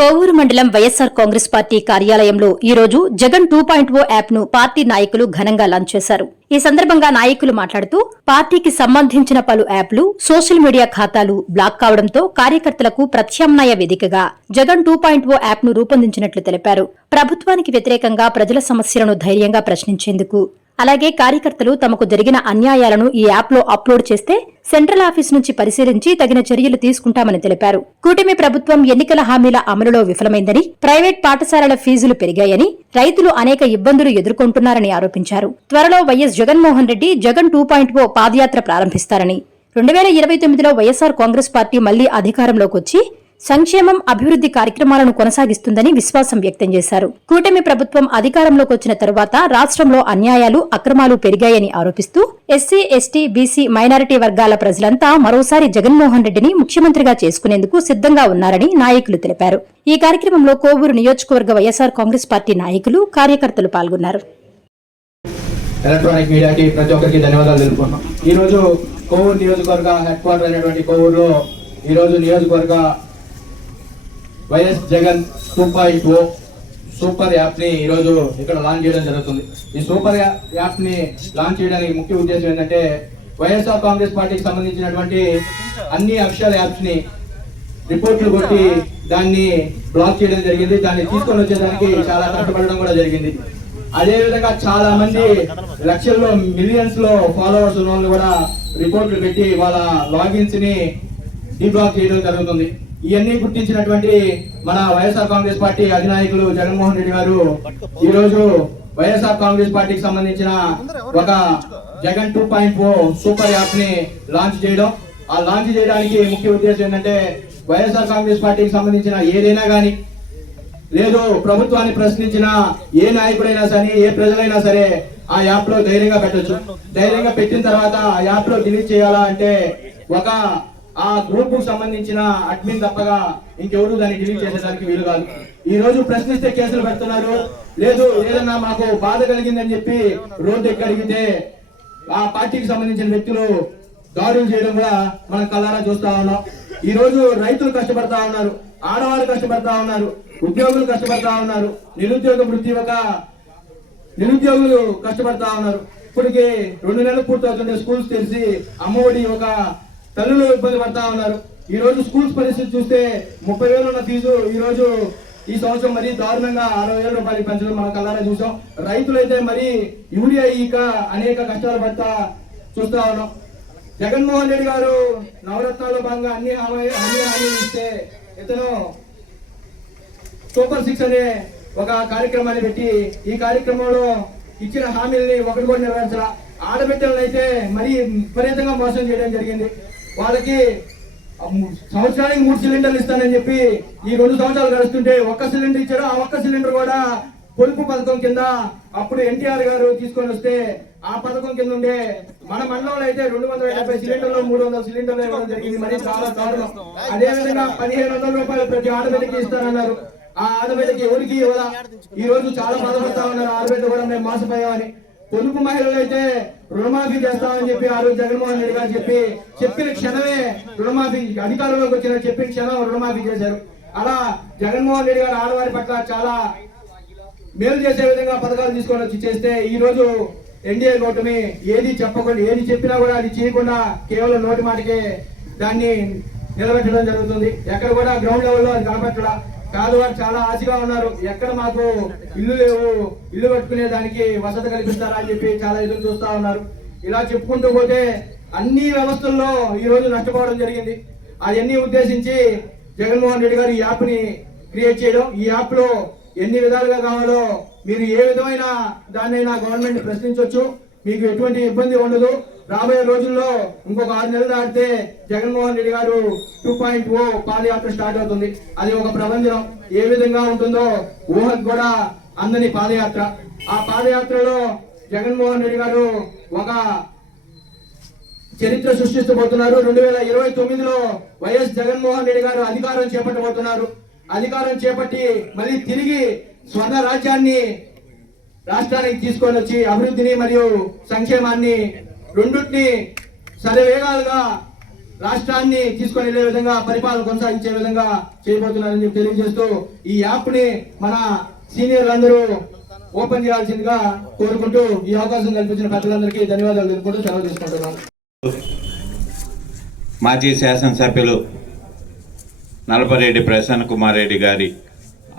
కోవూరు మండలం వైఎస్సార్ కాంగ్రెస్ పార్టీ కార్యాలయంలో ఈ రోజు జగన్ 2.0 యాప్ ను పార్టీ నాయకులు ఘనంగా లాంచ్ చేశారు. ఈ సందర్భంగా నాయకులు మాట్లాడుతూ పార్టీకి సంబంధించిన పలు యాప్లు, సోషల్ మీడియా ఖాతాలు బ్లాక్ కావడంతో కార్యకర్తలకు ప్రత్యామ్నాయ వేదికగా జగన్ 2.0 యాప్ ను రూపొందించినట్లు తెలిపారు. ప్రభుత్వానికి వ్యతిరేకంగా ప్రజల సమస్యలను ధైర్యంగా ప్రశ్నించేందుకు, అలాగే కార్యకర్తలు తమకు జరిగిన అన్యాయాలను ఈ యాప్ లో అప్లోడ్ చేస్తే సెంట్రల్ ఆఫీస్ నుంచి పరిశీలించి తగిన చర్యలు తీసుకుంటామని తెలిపారు. కూటమి ప్రభుత్వం ఎన్నికల హామీల అమలులో విఫలమైందని, ప్రైవేట్ పాఠశాలల ఫీజులు పెరిగాయని, రైతులు అనేక ఇబ్బందులు ఎదుర్కొంటున్నారని ఆరోపించారు. త్వరలో వైఎస్ జగన్మోహన్ రెడ్డి జగన్ 2.0 పాదయాత్ర ప్రారంభిస్తారని, 2029లో వైఎస్సార్ కాంగ్రెస్ పార్టీ మళ్లీ అధికారంలోకి వచ్చి సంక్షేమం, అభివృద్ది కార్యక్రమాలను కొనసాగిస్తుందని విశ్వాసం వ్యక్తం చేశారు. కూటమి ప్రభుత్వం అధికారంలోకి వచ్చిన తరువాత రాష్ట్రంలో అన్యాయాలు, అక్రమాలు పెరిగాయని ఆరోపిస్తూ ఎస్సీ, ఎస్టీ, బీసీ, మైనారిటీ వర్గాల ప్రజలంతా మరోసారి జగన్మోహన్ రెడ్డిని ముఖ్యమంత్రిగా చేసుకునేందుకు సిద్దంగా ఉన్నారని నాయకులు తెలిపారు. ఈ కార్యక్రమంలో కోవూరు నియోజకవర్గ వైఎస్సార్ కాంగ్రెస్ పార్టీ నాయకులు, కార్యకర్తలు పాల్గొన్నారు. ఎలక్ట్రానిక్ మీడియాకి ప్రతి ఒక్కరికి ధన్యవాదాలు తెలుపుకున్నాం. ఈ రోజు కోవూరు నియోజకవర్గ హెడ్ క్వార్టర్ అయినటువంటి కోవూరులో ఈ రోజు నియోజకవర్గ వైఎస్ జగన్ 2.0 సూపర్ యాప్ ని ఈరోజు ఇక్కడ లాంచ్ చేయడం జరుగుతుంది. ఈ సూపర్ యాప్ ని లాంచ్ చేయడానికి ముఖ్య ఉద్దేశం ఏంటంటే, వైఎస్ఆర్ కాంగ్రెస్ పార్టీకి సంబంధించినటువంటి అన్ని అఫీషియల్ యాప్స్ ని రిపోర్ట్లు కొట్టి దాన్ని బ్లాక్ చేయడం జరిగింది. దాన్ని తీసుకొని వచ్చేదానికి చాలా కష్టపడడం కూడా జరిగింది. అదే విధంగా చాలా మంది లక్షల్లో, మిలియన్స్ లో ఫాలోవర్స్ ఉన్న వాళ్ళు కూడా రిపోర్ట్లు పెట్టి వాళ్ళ లాగిన్స్ ని డీబ్లాక్ చేయడం జరుగుతుంది. ఇవన్నీ గుర్తించినటువంటి మన వైఎస్ఆర్ కాంగ్రెస్ పార్టీ అధినాయకులు జగన్మోహన్ రెడ్డి గారు ఈ రోజు వైఎస్ఆర్ కాంగ్రెస్ పార్టీకి సంబంధించిన ఒక జగన్ 2.0 సూపర్ యాప్ ని లాంచ్ చేయడం. ఆ లాంచ్ చేయడానికి ముఖ్య ఉద్దేశం ఏంటంటే, వైఎస్ఆర్ కాంగ్రెస్ పార్టీకి సంబంధించిన ఏదైనా గానీ, లేదు ప్రభుత్వాన్ని ప్రశ్నించిన ఏ నాయకుడైనా సరే, ఏ ప్రజలైనా సరే ఆ యాప్ లో ధైర్యంగా పెట్టొచ్చు. ధైర్యంగా పెట్టిన తర్వాత ఆ యాప్ లో డిలీట్ చేయాలా అంటే ఆ గ్రూప్ కు సంబంధించిన అడ్మిన్ తప్పగా ఇంకెవరు దాన్ని డిలీట్ చేసేదానికి వీలు కాదు. ఈ రోజు ప్రశ్నిస్తే కేసులు పెడుతున్నారు. లేదు ఏదన్నా మాకు బాధ కలిగిందని చెప్పి రోడ్డు ఎక్కి అడిగితే ఆ పార్టీకి సంబంధించిన వ్యక్తులు దాడులు చేయడం కూడా మనం కళ్ళారా చూస్తా ఉన్నాం. ఈ రోజు రైతులు కష్టపడతా ఉన్నారు, ఆడవాళ్ళు కష్టపడతా ఉన్నారు, ఉద్యోగులు కష్టపడతా ఉన్నారు, నిరుద్యోగులు కష్టపడతా ఉన్నారు. ఇప్పటికి 2 నెలలు పూర్తవుతుంటే స్కూల్స్ తెరిచి అమ్మఒడి తల్లులు ఇబ్బంది పడతా ఉన్నారు. ఈ రోజు స్కూల్స్ పరిస్థితి చూస్తే 30,000 ఉన్న ఫీజు ఈ రోజు ఈ సంవత్సరం మరీ దారుణంగా 60,000 రూపాయలు పెంచడం మనం కళ్ళారా చూసాం. రైతులైతే మరి యూరియా అనేక కష్టాలు పడతా చూస్తా ఉన్నాం. జగన్మోహన్ రెడ్డి గారు నవరత్నాల్లో భాగంగా అన్ని హామీలు ఇస్తే ఇతను సూపర్ 6 అనే ఒక కార్యక్రమాన్ని పెట్టి ఈ కార్యక్రమంలో ఇచ్చిన హామీల్ని ఒకటి కూడా నెరవేర్చాల. ఆడబిడ్డలను అయితే మరీ విపరీతంగా మోసం చేయడం జరిగింది. వాళ్ళకి సంవత్సరానికి 3 సిలిండర్లు ఇస్తానని చెప్పి ఈ 2 సంవత్సరాలు గడుస్తుంటే 1 సిలిండర్ ఇచ్చారు. ఆ 1 సిలిండర్ కూడా పొదుపు పథకం కింద అప్పుడు ఎన్టీఆర్ గారు తీసుకొని వస్తే ఆ పథకం కింద ఉండే మన మండలంలో అయితే 250 సిలిండర్లు 300 సిలిండర్లు ఇవ్వడం జరిగింది. మరి చాలా దారుణం. అదే విధంగా 1,500 రూపాయలు ప్రతి ఆడబిడ్డకి ఇస్తారన్నారు. ఆ ఆడబిడ్డకి ఎవరికి ఇవ్వాలా? ఈ రోజు చాలా బాధపడతా ఉన్నారు. ఆడబిడ్డ కూడా మేము మోసపోయామని. పొదుపు మహిళలు అయితే రుణమాఫీ చేస్తామని చెప్పి ఆ రోజు జగన్మోహన్ రెడ్డి గారు చెప్పిన క్షణమే రుణమాఫీ, అధికారంలోకి వచ్చిన చెప్పిన క్షణం రుణమాఫీ చేశారు. అలా జగన్మోహన్ రెడ్డి గారు ఆడవారి పట్ల చాలా మేలు చేసే విధంగా పథకాలు తీసుకొని వచ్చి చేస్తే, ఈ రోజు ఎన్డీఏ కూటమి ఏది చెప్పకుండా, ఏది చెప్పినా కూడా అది చేయకుండా కేవలం నోటి మాటకే దాన్ని నిలబెట్టడం జరుగుతుంది. ఎక్కడ కూడా గ్రౌండ్ లెవెల్లో అది కనబెట్టడా కాదు. వారు చాలా ఆశగా ఉన్నారు, ఎక్కడ మాకు ఇల్లు లేవు, ఇల్లు కట్టుకునే దానికి వసతి కల్పిస్తారా అని చెప్పి చాలా ఎదురు చూస్తా ఉన్నారు. ఇలా చెప్పుకుంటూ పోతే అన్ని వ్యవస్థల్లో ఈ రోజు నష్టపోవడం జరిగింది. అవన్నీ ఉద్దేశించి జగన్మోహన్ రెడ్డి గారు ఈ యాప్ ని క్రియేట్ చేయడం. ఈ యాప్ లో ఎన్ని విధాలుగా కావాలో మీరు ఏ విధమైన దాన్నైనా గవర్నమెంట్ ప్రశ్నించవచ్చు. మీకు ఎటువంటి ఇబ్బంది ఉండదు. రాబోయే రోజుల్లో ఇంకొక 6 నెలలు దాటితే జగన్మోహన్ రెడ్డి గారు 2.0 పాదయాత్ర స్టార్ట్ అవుతుంది. అది ఒక ప్రపంచం ఏ విధంగా ఉంటుందో ఊహకు కూడా అందని పాదయాత్ర. ఆ పాదయాత్రలో జగన్మోహన్ రెడ్డి గారు ఒక చరిత్ర సృష్టిస్తబోతున్నారు. 2029లో వైఎస్ జగన్మోహన్ రెడ్డి గారు అధికారం చేపట్టబోతున్నారు. అధికారం చేపట్టి మళ్ళీ తిరిగి స్వర్ణ రాజ్యాన్ని రాష్ట్రానికి తీసుకొని వచ్చి అభివృద్ధిని మరియు సంక్షేమాన్ని రెండుని సరివేగాలుగా రాష్ట్రాన్ని తీసుకొని వెళ్లే విధంగా పరిపాలన కొనసాగించే విధంగా చేయబోతున్నారని చెప్పి తెలియజేస్తూ ఈ యాప్ ని మన సీనియర్లందరూ ఓపెన్ చేయాల్సిందిగా కోరుకుంటూ ఈ అవకాశం కల్పించిన పెద్దలందరికీ ధన్యవాదాలు తెలుపుకుంటూ సెలవు తీసుకుంటున్నాను. మాజీ శాసనసభ్యులు నలపరెడ్డి ప్రసన్న కుమార్ రెడ్డి గారి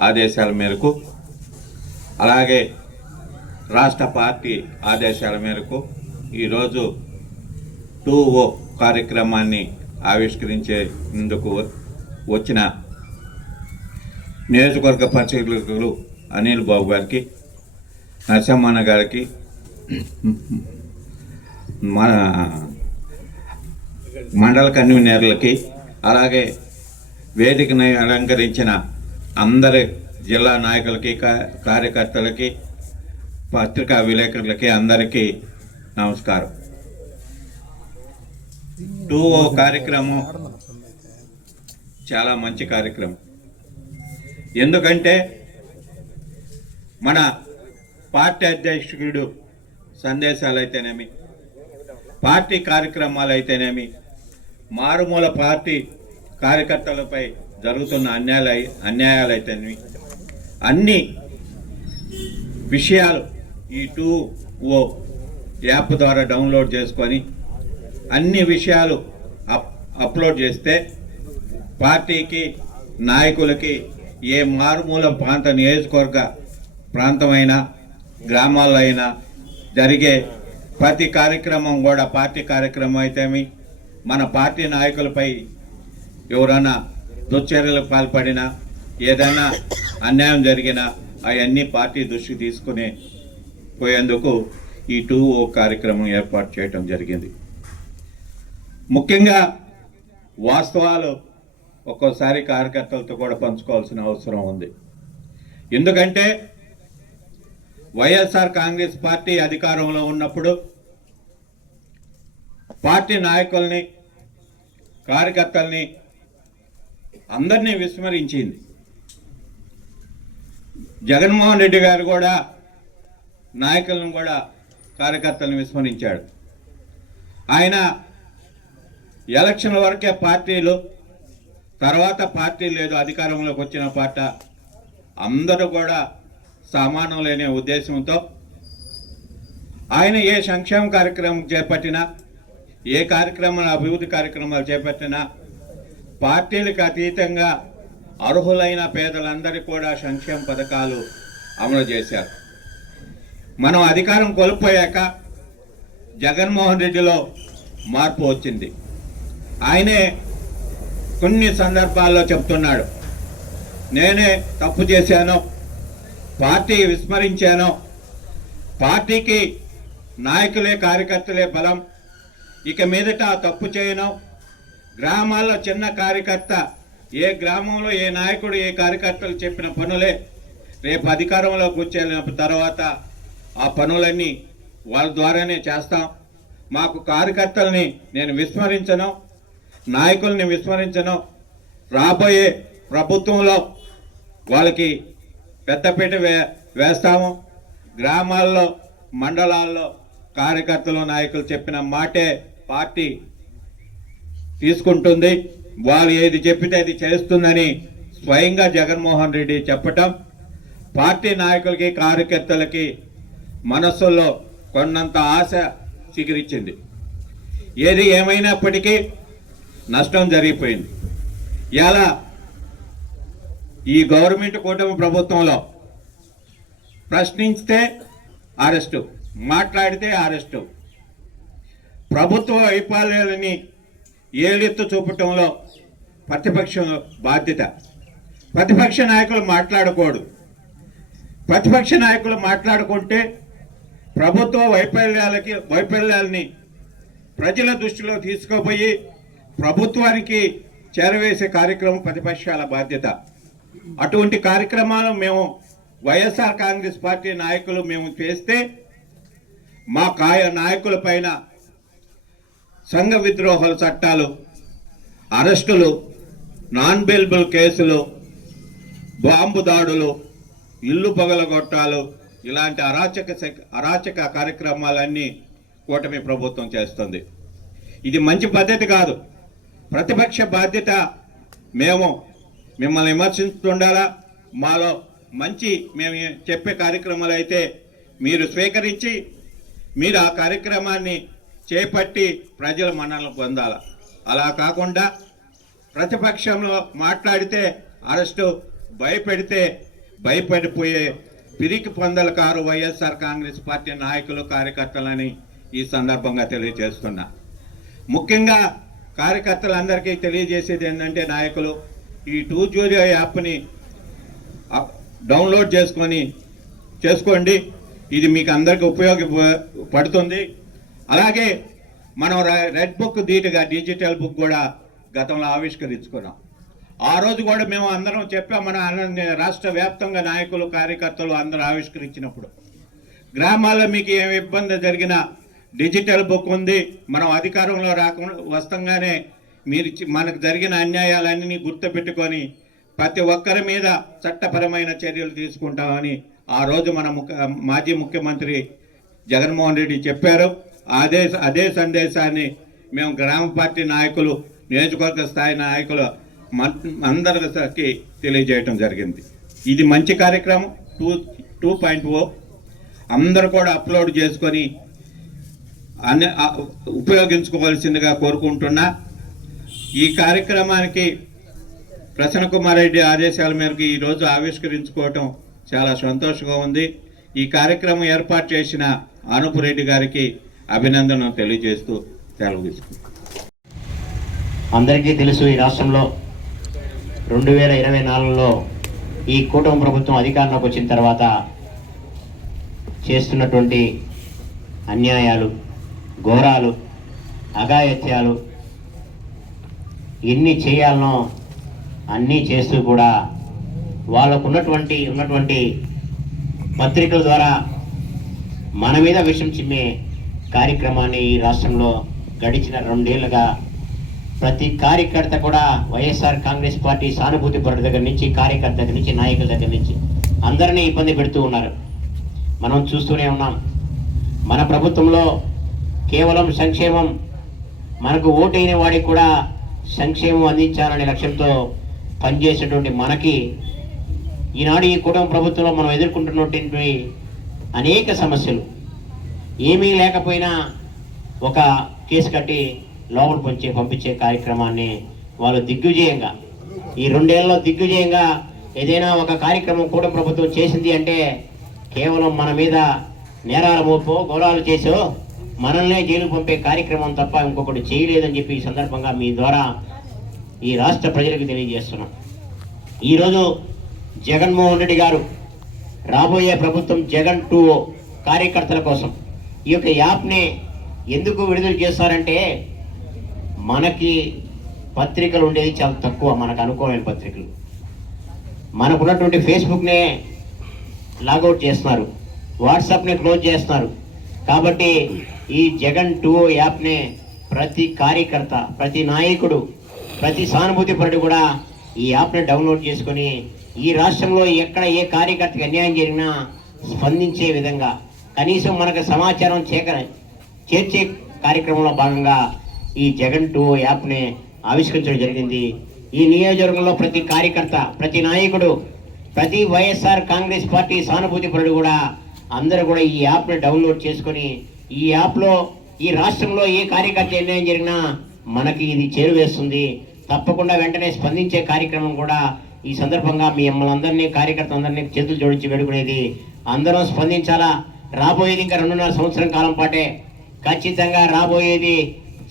ఆదేశాల మేరకు, అలాగే రాష్ట్ర పార్టీ ఆదేశాల మేరకు ఈరోజు 2O కార్యక్రమాన్ని ఆవిష్కరించేందుకు వచ్చిన నియోజకవర్గ పరిశీలకులు అనిల్ బాబు గారికి, నరసింహన్న గారికి, మన మండల కన్వీనర్లకి, అలాగే వేదికను అలంకరించిన అందరి జిల్లా నాయకులకి, కార్యకర్తలకి, పత్రికా విలేకరులకి అందరికీ నమస్కారం. 2O కార్యక్రమం చాలా మంచి కార్యక్రమం. ఎందుకంటే మన పార్టీ అధ్యక్షుడు సందేశాలు అయితేనేమి, పార్టీ కార్యక్రమాలు అయితేనేమి, మారుమూల పార్టీ కార్యకర్తలపై జరుగుతున్న అన్యాయాలు అయితేనేమి, అన్ని విషయాలు ఈ 2O యాప్ ద్వారా డౌన్లోడ్ చేసుకొని అన్ని విషయాలు అప్లోడ్ చేస్తే పార్టీకి, నాయకులకి, ఏ మారుమూల ప్రాంత నియోజకవర్గ ప్రాంతమైనా, గ్రామాల్లో అయినా జరిగే ప్రతి కార్యక్రమం కూడా, పార్టీ కార్యక్రమం అయితేమి, మన పార్టీ నాయకులపై ఎవరైనా దుశ్చర్యలకు పాల్పడినా, ఏదైనా అన్యాయం జరిగినా అవన్నీ పార్టీ దృష్టికి తీసుకుని పోయేందుకు ఈ 2O కార్యక్రమం ఏర్పాటు చేయటం జరిగింది. ముఖ్యంగా వాస్తవాలు ఒక్కోసారి కార్యకర్తలతో కూడా పంచుకోవాల్సిన అవసరం ఉంది. ఎందుకంటే వైఎస్ఆర్ కాంగ్రెస్ పార్టీ అధికారంలో ఉన్నప్పుడు పార్టీ నాయకుల్ని, కార్యకర్తల్ని అందరినీ విస్మరించింది. జగన్మోహన్ రెడ్డి గారు కూడా నాయకులను కూడా, కార్యకర్తలను విస్మరించాడు. ఆయన ఎలక్షన్ల వరకే పార్టీలు, తర్వాత పార్టీ లేదు, అధికారంలోకి వచ్చిన పార్టీ అందరూ కూడా సమానం లేని ఉద్దేశంతో ఆయన ఏ సంక్షేమ కార్యక్రమం చేపట్టినా, ఏ కార్యక్రమాలు, అభివృద్ధి కార్యక్రమాలు చేపట్టినా పార్టీలకు అతీతంగా అర్హులైన పేదలందరికీ కూడా సంక్షేమ పథకాలు అమలు చేశారు. మనం అధికారం కోల్పోయాక జగన్మోహన్ రెడ్డిలో మార్పు వచ్చింది. ఆయనే కొన్ని సందర్భాల్లో చెప్తున్నాడు, నేనే తప్పు చేశాను, పార్టీ విస్మరించాను, పార్టీకి నాయకులే, కార్యకర్తలే బలం, ఇక మీదట తప్పు చేయను. గ్రామాల్లో చిన్న కార్యకర్త, ఏ గ్రామంలో ఏ నాయకుడు, ఏ కార్యకర్తలు చెప్పిన పనులే రేపు అధికారంలోకి వచ్చే తర్వాత ఆ పనులన్నీ వాళ్ళ ద్వారానే చేస్తాం. మాకు కార్యకర్తల్ని నేను విస్మరించను, నాయకుల్ని విస్మరించను. రాబోయే ప్రభుత్వంలో వాళ్ళకి పెద్దపీట వేస్తాము. గ్రామాల్లో, మండలాల్లో కార్యకర్తలు, నాయకులు చెప్పిన మాటే పార్టీ తీసుకుంటుంది. వాళ్ళు ఏది చెప్పితే అది చేస్తుందని స్వయంగా జగన్మోహన్ రెడ్డి చెప్పటం పార్టీ నాయకులకి, కార్యకర్తలకి మనస్సుల్లో కొన్నంత ఆశ చిగురించింది. ఏది ఏమైనప్పటికీ నష్టం జరిగిపోయింది. ఇలా ఈ గవర్నమెంట్ కూటమి ప్రభుత్వంలో ప్రశ్నిస్తే అరెస్టు, మాట్లాడితే అరెస్టు, ప్రభుత్వ వైఫల్యాలని ఏలెత్తు చూపటంలో ప్రతిపక్షం బాధ్యత. ప్రతిపక్ష నాయకులు మాట్లాడకూడదు. ప్రతిపక్ష నాయకులు మాట్లాడుకుంటే ప్రభుత్వ వైఫల్యాలని ప్రజల దృష్టిలో తీసుకుపోయి ప్రభుత్వానికి చేరవేసే కార్యక్రమం ప్రతిపక్షాల బాధ్యత. అటువంటి కార్యక్రమాలు మేము వైఎస్ఆర్ కాంగ్రెస్ పార్టీ నాయకులు మేము చేస్తే మా నాయకుల పైన సంఘ విద్రోహాల చట్టాలు, అరెస్టులు, నాన్ బెయిలబుల్ కేసులు, బాంబు దాడులు, ఇల్లు పగలగొట్టాలు, ఇలాంటి అరాచక కార్యక్రమాలన్నీ కూటమి ప్రభుత్వం చేస్తుంది. ఇది మంచి పద్ధతి కాదు. ప్రతిపక్ష బాధ్యత మేము మిమ్మల్ని విమర్శిస్తుండాలా, మాలో మంచి మేము చెప్పే కార్యక్రమాలు అయితే మీరు స్వీకరించి మీరు ఆ కార్యక్రమాన్ని చేపట్టి ప్రజల మన్ననలు పొందాలి. అలా కాకుండా ప్రతిపక్షంలో మాట్లాడితే అరెస్టు, భయపెడితే భయపడిపోయే పిరికి పొందల కారు వైఎస్ఆర్ కాంగ్రెస్ పార్టీ నాయకులు కార్యకర్తలని ఈ సందర్భంగా తెలియజేస్తున్నా. ముఖ్యంగా కార్యకర్తలందరికీ తెలియజేసేది ఏంటంటే, నాయకులు ఈ 2G యాప్ని డౌన్లోడ్ చేసుకోండి. ఇది మీకు అందరికీ ఉపయోగపడుతుంది. అలాగే మనం రెడ్ బుక్ ధీటుగా డిజిటల్ బుక్ కూడా గతంలో ఆవిష్కరించుకున్నాం. ఆ రోజు కూడా మేము అందరం చెప్పాం, మన రాష్ట్ర వ్యాప్తంగా నాయకులు కార్యకర్తలు అందరూ ఆవిష్కరించినప్పుడు, గ్రామాల్లో మీకు ఏమి ఇబ్బంది జరిగినా డిజిటల్ బుక్ ఉంది. మనం అధికారంలో వస్తాగానే మీరు మనకు జరిగిన అన్యాయాలన్నీ గుర్తుపెట్టుకొని ప్రతి ఒక్కరి మీద చట్టపరమైన చర్యలు తీసుకుంటామని ఆ రోజు మన మాజీ ముఖ్యమంత్రి జగన్మోహన్ రెడ్డి చెప్పారు. అదే సందేశాన్ని మేము గ్రామ పార్టీ నాయకులు, నియోజకవర్గ స్థాయి నాయకులు అందరికీ తెలియజేయటం జరిగింది. ఇది మంచి కార్యక్రమం 2.0. అందరూ కూడా అప్లోడ్ చేసుకొని ఉపయోగించుకోవాల్సిందిగా కోరుకుంటున్నా. ఈ కార్యక్రమానికి ప్రసన్న కుమార్ రెడ్డి ఆదేశాల మేరకు ఈరోజు ఆవిష్కరించుకోవటం చాలా సంతోషంగా ఉంది. ఈ కార్యక్రమం ఏర్పాటు చేసిన అనూప్ రెడ్డి గారికి అభినందనలు తెలియజేస్తూ సెలవు తీసుకుంటాం. అందరికీ తెలుసు, ఈ రాష్ట్రంలో 2024లో ఈ కూటమి ప్రభుత్వం అధికారంలోకి వచ్చిన తర్వాత చేస్తున్నటువంటి అన్యాయాలు, ఘోరాలు, అఘాయిత్యాలు ఎన్ని చేయాలనో అన్నీ చేస్తూ కూడా వాళ్ళకు ఉన్నటువంటి పత్రికల ద్వారా మన మీద విషం చిమ్మే కార్యక్రమాన్ని ఈ రాష్ట్రంలో గడిచిన 2 ఏళ్లుగా ప్రతి కార్యకర్త కూడా వైఎస్ఆర్ కాంగ్రెస్ పార్టీ సానుభూతి పరుడు దగ్గర నుంచి, కార్యకర్త దగ్గర నుంచి, నాయకుల దగ్గర నుంచి అందరినీ ఇబ్బంది పెడుతూ ఉన్నారు. మనం చూస్తూనే ఉన్నాం. మన ప్రభుత్వంలో కేవలం సంక్షేమం, మనకు ఓటైన వాడికి కూడా సంక్షేమం అందించాలనే లక్ష్యంతో పనిచేసేటువంటి మనకి ఈనాడు ఈ కుటుంబ ప్రభుత్వంలో మనం ఎదుర్కొంటున్నటువంటి అనేక సమస్యలు, ఏమీ లేకపోయినా ఒక కేసు కట్టి లోపల పంపించే కార్యక్రమాన్ని వాళ్ళు దిగ్విజయంగా, ఈ 2 ఏళ్లలో దిగ్విజయంగా ఏదైనా ఒక కార్యక్రమం కుటుంబ ప్రభుత్వం చేసింది అంటే కేవలం మన మీద నేరాల మోపో, ఘోరాలు చేసో మనల్నే జైలు పంపే కార్యక్రమం తప్ప ఇంకొకటి చేయలేదని చెప్పి ఈ సందర్భంగా మీ ద్వారా ఈ రాష్ట్ర ప్రజలకు తెలియజేస్తున్నాం. ఈరోజు జగన్మోహన్ రెడ్డి గారు రాబోయే ప్రభుత్వం జగన్ 2 కార్యకర్తల కోసం ఈ యొక్క యాప్ని ఎందుకు విడుదల చేస్తారంటే, మనకి పత్రికలు ఉండేది చాలా తక్కువ, మనకు అనుకోలేని పత్రికలు. మనకున్నటువంటి ఫేస్బుక్నే లాగౌట్ చేస్తున్నారు, వాట్సాప్ని క్లోజ్ చేస్తున్నారు. కాబట్టి ఈ జగన్ 2 యాప్ని ప్రతి కార్యకర్త, ప్రతి నాయకుడు, ప్రతి సానుభూతి పరుడు కూడా ఈ యాప్ని డౌన్లోడ్ చేసుకొని ఈ రాష్ట్రంలో ఎక్కడ ఏ కార్యకర్తకి అన్యాయం జరిగినా స్పందించే విధంగా కనీసం మనకు సమాచారం చేర్చే కార్యక్రమంలో భాగంగా ఈ జగన్ 2 యాప్ని ఆవిష్కరించడం జరిగింది. ఈ నియోజకవర్గంలో ప్రతి కార్యకర్త, ప్రతి నాయకుడు, ప్రతి వైఎస్ఆర్ కాంగ్రెస్ పార్టీ సానుభూతి పరుడు కూడా అందరూ కూడా ఈ యాప్ని డౌన్లోడ్ చేసుకొని ఈ యాప్లో ఈ రాష్ట్రంలో ఏ కార్యకర్త అన్యాయం జరిగినా మనకి ఇది చేరువేస్తుంది. తప్పకుండా వెంటనే స్పందించే కార్యక్రమం కూడా ఈ సందర్భంగా మీ అందరినీ, కార్యకర్తలందరినీ చేతులు జోడించి వేడుకునేది, అందరం స్పందించాలా. రాబోయేది ఇంకా 2.5 సంవత్సరం కాలం పాటే. ఖచ్చితంగా రాబోయేది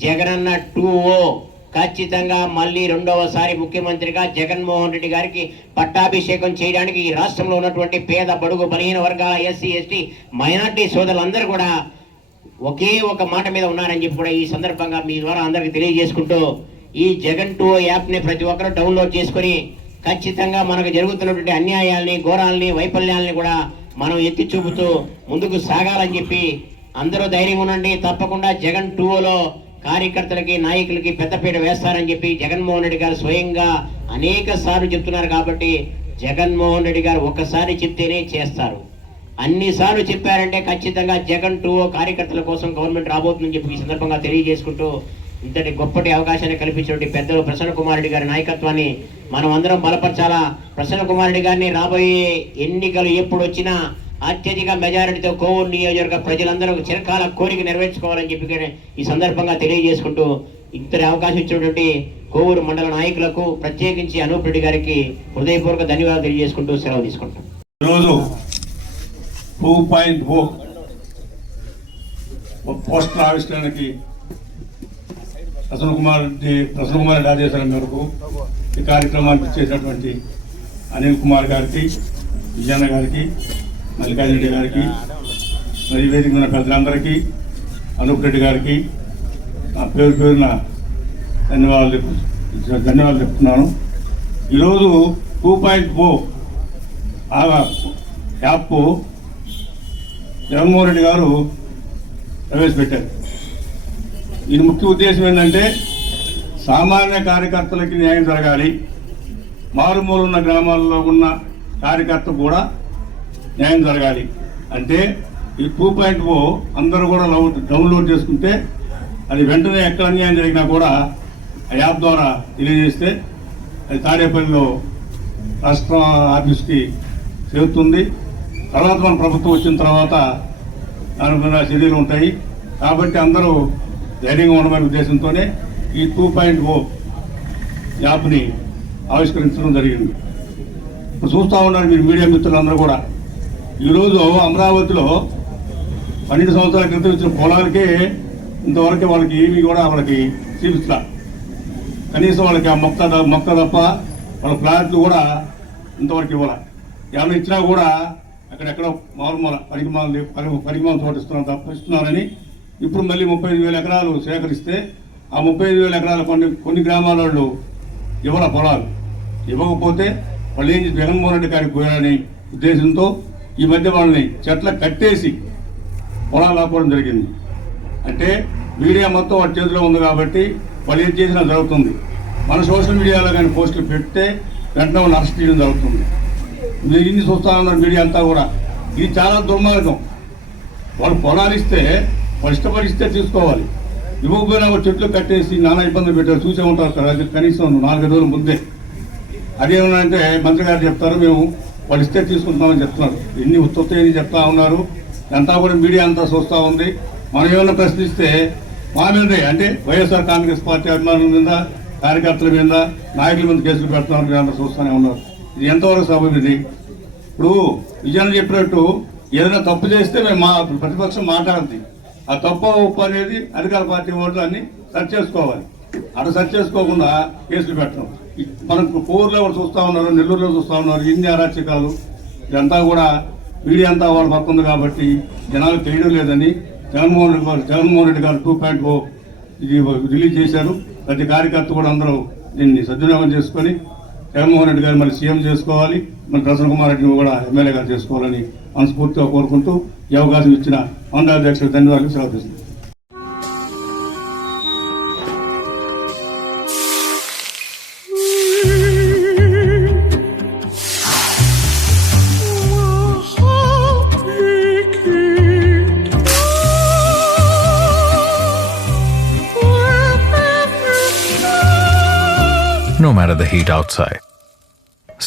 జగనన్న 2.0. ఖచ్చితంగా మళ్ళీ 2వసారి ముఖ్యమంత్రిగా జగన్మోహన్ రెడ్డి గారికి పట్టాభిషేకం చేయడానికి ఈ రాష్ట్రంలో ఉన్నటువంటి పేద, బడుగు, బలహీన వర్గాల, ఎస్సీ, ఎస్టీ, మైనార్టీ సోదరులందరూ కూడా ఒకే ఒక మాట మీద ఉన్నారని చెప్పి కూడా ఈ సందర్భంగా మీ ద్వారా అందరికీ తెలియజేసుకుంటూ ఈ జగన్ 2 యాప్ని ప్రతి ఒక్కరూ డౌన్లోడ్ చేసుకొని ఖచ్చితంగా మనకు జరుగుతున్నటువంటి అన్యాయాల్ని, ఘోరాలని, వైఫల్యాలని కూడా మనం ఎత్తి చూపుతూ ముందుకు సాగాలని చెప్పి అందరూ ధైర్యంగా ఉండండి. తప్పకుండా జగన్ 2లో కార్యకర్తలకి, నాయకులకి పెద్దపీట వేస్తారని చెప్పి జగన్మోహన్ రెడ్డి గారు స్వయంగా అనేక సార్లు చెప్తున్నారు. కాబట్టి జగన్మోహన్ రెడ్డి గారు ఒక్కసారి చెప్తేనే చేస్తారు. అన్నిసార్లు చెప్పారంటే ఖచ్చితంగా జగన్ 2 కార్యకర్తల కోసం గవర్నమెంట్ రాబోతుందని చెప్పి ఈ సందర్భంగా తెలియజేసుకుంటూ ఇంతటి గొప్పటి అవకాశాన్ని కల్పించినటువంటి పెద్దలు ప్రసన్న కుమార్ రెడ్డి గారి నాయకత్వాన్ని మనం అందరం బలపరచాలా. ప్రసన్న కుమార్ రెడ్డి గారిని రాబోయే ఎన్నికలు ఎప్పుడు వచ్చినా అత్యధిక మెజారిటీతో కోవూరు నియోజకవర్గ ప్రజలందరూ చిరకాల కోరిక నెరవేర్చుకోవాలని చెప్పి ఈ సందర్భంగా తెలియజేసుకుంటూ ఇంతటి అవకాశం ఇచ్చినటువంటి కోవూరు మండల నాయకులకు ప్రత్యేకించి అనూప్ రెడ్డి గారికి హృదయపూర్వక ధన్యవాదాలు తెలియజేసుకుంటూ సెలవు తీసుకుంటాం. ఈరోజు 2.4 పోస్టర్ ఆవిష్కరణకి ప్రసన్న కుమార్ రెడ్డి ఆదేశాల మేరకు ఈ కార్యక్రమానికి చేసినటువంటి అనిల్ కుమార్ గారికి, విజయన్న గారికి, మల్లికార్జున రెడ్డి గారికి, మరి వేదిక ఉన్న పెద్దలందరికీ, అనూప్ రెడ్డి గారికి నా పేరున ధన్యవాదాలు చెప్తున్నాను. ఈరోజు 2.4 యాప్ జగన్మోహన్ రెడ్డి గారు ప్రవేశపెట్టారు. దీని ముఖ్య ఉద్దేశం ఏంటంటే సామాన్య కార్యకర్తలకి న్యాయం జరగాలి, మారుమూల ఉన్న గ్రామాల్లో ఉన్న కార్యకర్త కూడా న్యాయం జరగాలి అంటే ఈ 2.0 అందరూ కూడా డౌన్లోడ్ చేసుకుంటే అది వెంటనే ఎక్కడ అన్యాయం జరిగినా కూడా ఆ యాప్ ద్వారా తెలియజేస్తే అది తాడేపల్లిలో రాష్ట్ర ఆఫీస్కి చేరుతుంది. తర్వాత మన ప్రభుత్వం వచ్చిన తర్వాత దాని మీద చర్యలు ఉంటాయి. కాబట్టి అందరూ ధైర్యంగా ఉండమనే ఉద్దేశంతోనే ఈ 2.0 యాప్ని ఆవిష్కరించడం జరిగింది. ఇప్పుడు చూస్తూ ఉన్నారు మీరు మీడియా మిత్రులందరూ కూడా. ఈరోజు అమరావతిలో 12 సంవత్సరాల క్రితం ఇచ్చిన పొలాలకే ఇంతవరకు వాళ్ళకి ఏమి కూడా వాళ్ళకి చూపిస్తా, కనీసం వాళ్ళకి ఆ మొక్క తప్ప వాళ్ళ ఫ్లాట్లు కూడా ఇంతవరకు ఇవ్వాలి. ఏమైనా ఇచ్చినా కూడా అక్కడెక్కడో మారుమూల పరిమాణ తోట ఇస్తున్నారని ఇప్పుడు మళ్ళీ 35,000 ఎకరాలు సేకరిస్తే ఆ 35,000 ఎకరాలు కొన్ని గ్రామాల వాళ్ళు ఇవ్వాల పొలాలు. ఇవ్వకపోతే వాళ్ళు ఏం జగన్మోహన్ రెడ్డి గారికి పోయారని ఉద్దేశంతో ఈ మధ్య వాళ్ళని చెట్ల కట్టేసి పొలాలు ఆపుకోవడం జరిగింది. అంటే మీడియా మొత్తం వాటి చేతిలో ఉంది కాబట్టి వాళ్ళు ఏం చేసినా జరుగుతుంది. మన సోషల్ మీడియాలో కానీ పోస్టులు పెడితే వెంటనే వాళ్ళు అరెస్ట్ చేయడం జరుగుతుంది. మీరు ఇన్ని చూస్తా ఉన్నారు మీడియా అంతా కూడా. ఇది చాలా దుర్మార్గం. వాళ్ళు పొలాలు ఇస్తే వాళ్ళు ఇష్టపడిస్తే తీసుకోవాలి, ఇవ్వకపోయినా చెట్లు కట్టేసి నానా ఇబ్బందులు పెట్టారు. చూసే ఉంటారు కదా, అది కనీసం 4 రోజుల ముందే. అదేమన్నా మంత్రి గారు చెప్తారు మేము వాళ్ళు ఇస్తే తీసుకుంటామని చెప్తున్నారు. ఎన్ని ఉత్పత్తి చెప్తా ఉన్నారు. అంతా కూడా మీడియా అంతా చూస్తూ ఉంది. మనం ఏమైనా ప్రశ్నిస్తే మా మీదే అంటే వైఎస్ఆర్ కాంగ్రెస్ పార్టీ అభిమానుల మీద, కార్యకర్తల మీద, నాయకుల మీద కేసులు పెడుతున్నారు. అంతా చూస్తూనే ఉన్నారు. ఇది ఎంతవరకు సభ ఇది? ఇప్పుడు విజయన్ చెప్పినట్టు ఏదైనా తప్పు చేస్తే మేము ప్రతిపక్షం మాట్లాడుతుంది. ఆ తప్పు ఉప్పు అనేది అధికార పార్టీ ఓట్లు అన్ని సర్చ్ చేసుకోవాలి. అటు సర్చ్ చేసుకోకుండా కేసులు పెట్టడం. మనకు కోవూరులో కూడా చూస్తూ ఉన్నారు, నెల్లూరులో చూస్తూ ఉన్నారు. ఇన్ని అరాచకాలు ఇదంతా కూడా మీడియా అంతా వాళ్ళు పడుతుంది కాబట్టి జనాలకు తెలియడం లేదని జగన్మోహన్ రెడ్డి గారు 2.0 ఇది రిలీజ్ చేశారు. ప్రతి కార్యకర్త కూడా అందరూ దీన్ని సద్వినియోగం చేసుకొని జగన్మోహన్ రెడ్డి గారు మరి సీఎం చేసుకోవాలి, మన ప్రసన్న కుమార్ రెడ్డిని కూడా ఎమ్మెల్యేగా చేసుకోవాలని మనస్ఫూర్తిగా కోరుకుంటూ ఈ అవకాశం ఇచ్చిన మండల అధ్యక్షులు ధన్యవాదాలు సెలవు తీసుకుంటున్నాను. No matter the heat outside,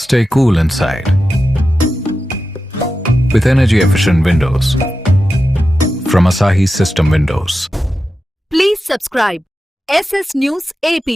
stay cool inside with energy-efficient windows from Asahi System Windows. Please subscribe SS News AP.